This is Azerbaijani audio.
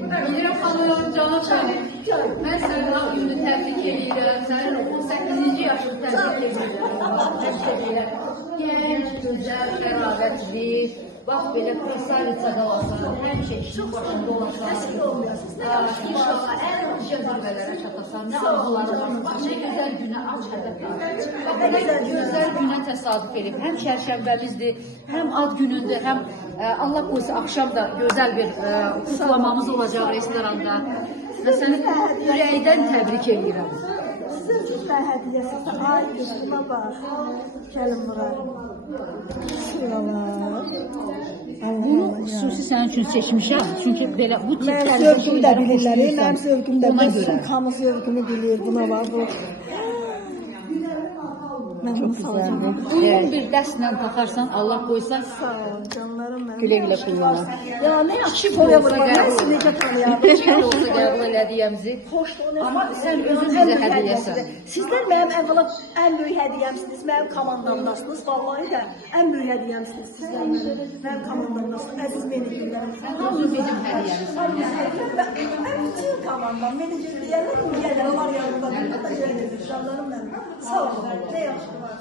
Bilirəm xanım, canım sənin. Mən sənin ad gününü təbrik edirəm. Sənin 18-ci yaşını təbrik edirəm. Gənc, gözəl, fərabətli, bax belə krasavitsa qalasan, həmişə işin başında olasan. İnşallah ən gözəl zirvələrə çatasan, nə arzuların varsa, nə gözəl günə aç hədəflər. Belə gözəl günə təsadüf edib, həm çərşənbəmizdir, həm ad günündür, həm Allah qoysa axşam da gözəl bir kutlamamız olacaq restoranda. Və səni ürəkdən təbrik edirəm. Sizin sizdən hədiyyəsiz. Ay, gözümə bax. Gəlin bura. Şuralar. Bunu xüsusi sənin üçün seçmişəm. Çünki belə bu tip Mənim zövqümü də bilirlər. Mənim zövqümü də bilirlər. Hamı zövqümü bilir. Buna bax bu. Mən bunu salacağım. Uyğun bir dəstlə taxarsan, Allah qoysa Sağ ol, canlarım mənim. gülə-gülə kullanar. Ya nə yaxşı soya vurma. Mən sizi necə tanıyardım. Kiçik olsa qəbul elədiyəmizi. Amma sən özün bizə hədiyyəsən. Sizlər mənim əvvəla ən böyük hədiyyəmsiniz, mənim komandamdasınız. Vallahi də ən böyük hədiyyəmsiniz sizlər mənim komandamdasınız. Əziz menecərlərim. Hamı bizim hədiyyəmiz. Mən bütün komandam, menecərlərlə deyərlər, onlar yanımda. Hatta canlarım mənim. Sağ olun, nə yaxşı var.